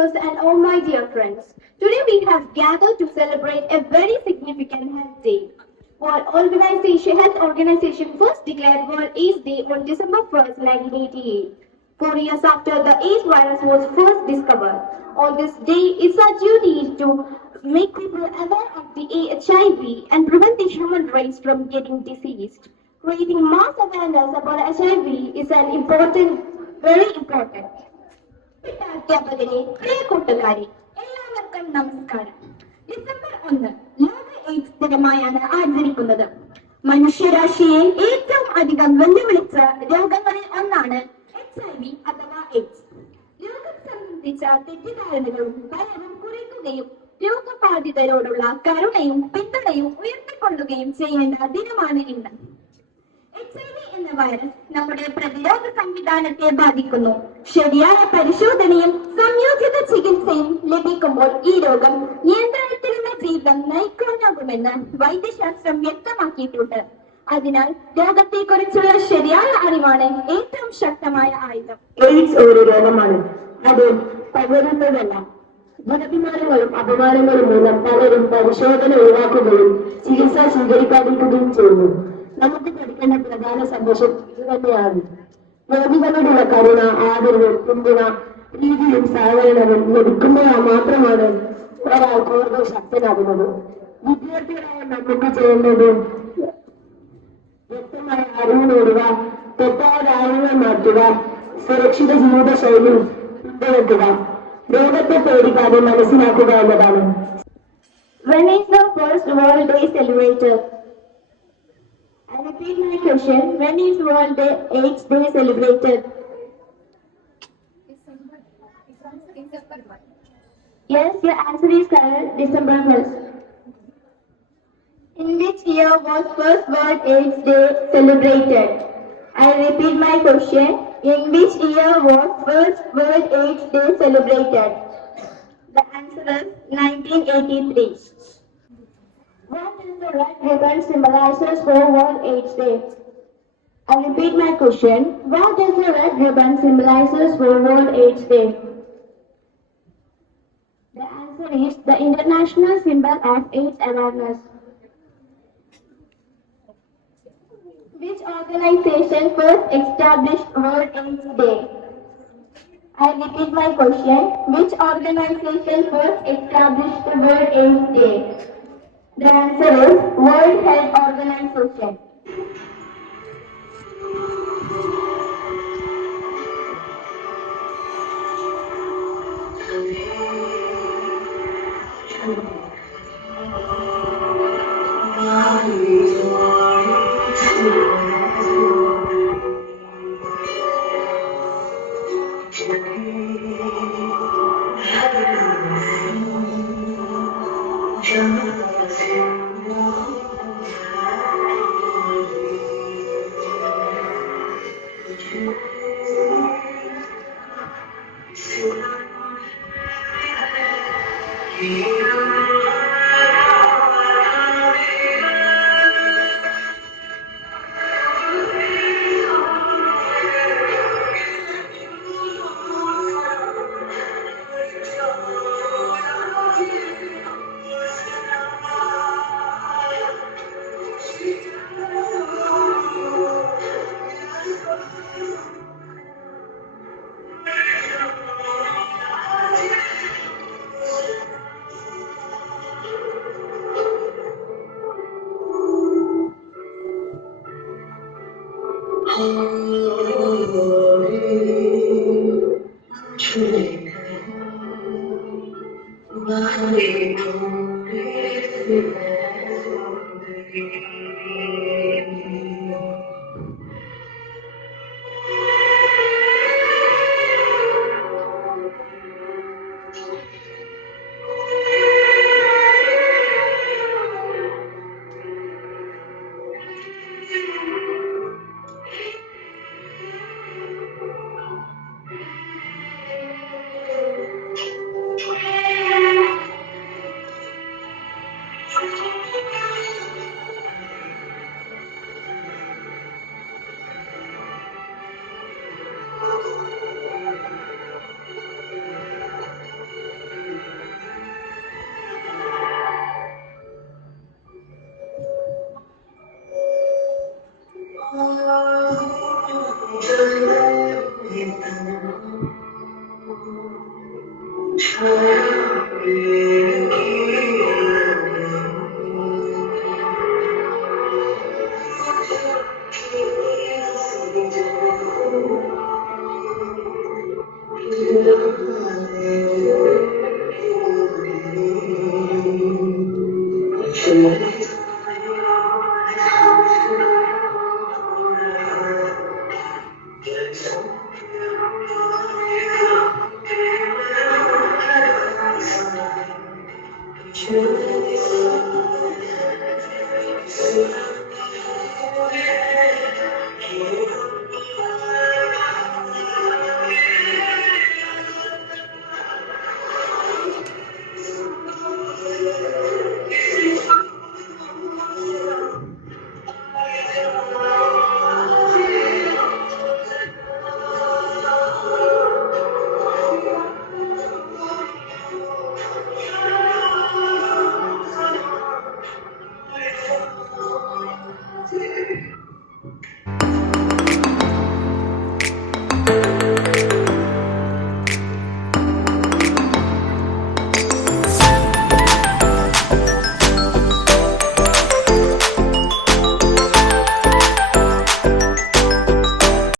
teachers, and all my dear friends. Today we have gathered to celebrate a very significant Health Day. Health Organization first declared World AIDS Day on December 1st, 1988. 4 years after the AIDS virus was first discovered. On this day, it's our duty to make people aware of the HIV and prevent the human race from getting diseased. Creating mass awareness about HIV is very important. അധ്യാപകരെ പ്രിയ കൂട്ടുകാരെ എല്ലാവർക്കും നമസ്കാരം. ഡിസംബർ 1 ലോക എയ്ഡ്സ് ദിനമായാണ് ആചരിക്കുന്നത്. മനുഷ്യരാശിയെ ഏറ്റവും അധികം വെല്ലുവിളിച്ച രോഗങ്ങളിൽ ഒന്നാണ് HIV അഥവാ എയ്ഡ്സ്. രോഗം സംബന്ധിച്ച തെറ്റിദ്ധാരണകളും ഭയവും കുറയ്ക്കുകയും രോഗബാധിതരോടുള്ള കരുണയും പിന്തുണയും ഉയർത്തിക്കൊള്ളുകയും ചെയ്യേണ്ട ദിനമാണ് ഇന്ന്. HIV എന്ന വൈറസ് നമ്മുടെ പ്രതിരോധ സംവിധാനത്തെ ബാധിക്കുന്നു. ശരിയായ പരിശോധനയും സംയോജിത ചികിത്സയും ലഭിക്കുമ്പോൾ ഈ രോഗം നിയന്ത്രണത്തിലുള്ള ജീവിതം നയിക്കാനാകുമെന്ന് വൈദ്യശാസ്ത്രം വ്യക്തമാക്കിയിട്ടുണ്ട്. അതിനാൽ രോഗത്തെക്കുറിച്ചുള്ള ശരിയായ അറിവാണ് ഏറ്റവും ശക്തമായ ആയുധം. എയ്ഡ്സ് ഒരു രോഗമാണ്. അത് പകരുന്നതല്ല. ദുരഭിമാനങ്ങളും അപമാനങ്ങളും മൂലം പലരും പരിശോധന ഒഴിവാക്കുകയും ചികിത്സ സ്വീകരിക്കാതിരിക്കുകയും ചെയ്യുന്നു. നമുക്ക് പഠിക്കേണ്ട പ്രധാന സന്ദേശം ഇത് തന്നെയാണ്. രോഗികളോടുള്ള കരുണ, ആദരവ്, പിന്തുണ, പ്രീതിയും സഹകരണവും ലഭിക്കുമ്പോൾ മാത്രമാണ് ഒരാൾ കൂടുതൽ ശക്തനാകുന്നത്. വിദ്യാർത്ഥികളായ നമുക്ക് ചെയ്യേണ്ടത് വ്യക്തമായ അറിവ് നേടുക, തെറ്റായ ധാരണകൾ മാറ്റുക, സുരക്ഷിത ജീവിതശൈലി പിന്തുണയ്ക്കുക, രോഗത്തെ പേടിക്കാതെ മനസ്സിലാക്കുക എന്നതാണ്. When is the first World Day celebrated? I repeat my question. When is World AIDS Day celebrated? Yes, your answer is correct. December 1st. In which year was first World AIDS Day celebrated? I repeat my question. In which year was first World AIDS Day celebrated? The answer is 1983. What is the red ribbon symbolizes for World AIDS Day? I repeat my question. What is the red ribbon symbolizes for World AIDS Day? The answer is the international symbol of AIDS awareness. Which organization first established World AIDS Day? I repeat my question. Which organization first established the World AIDS Day? The answer is World Health Organization.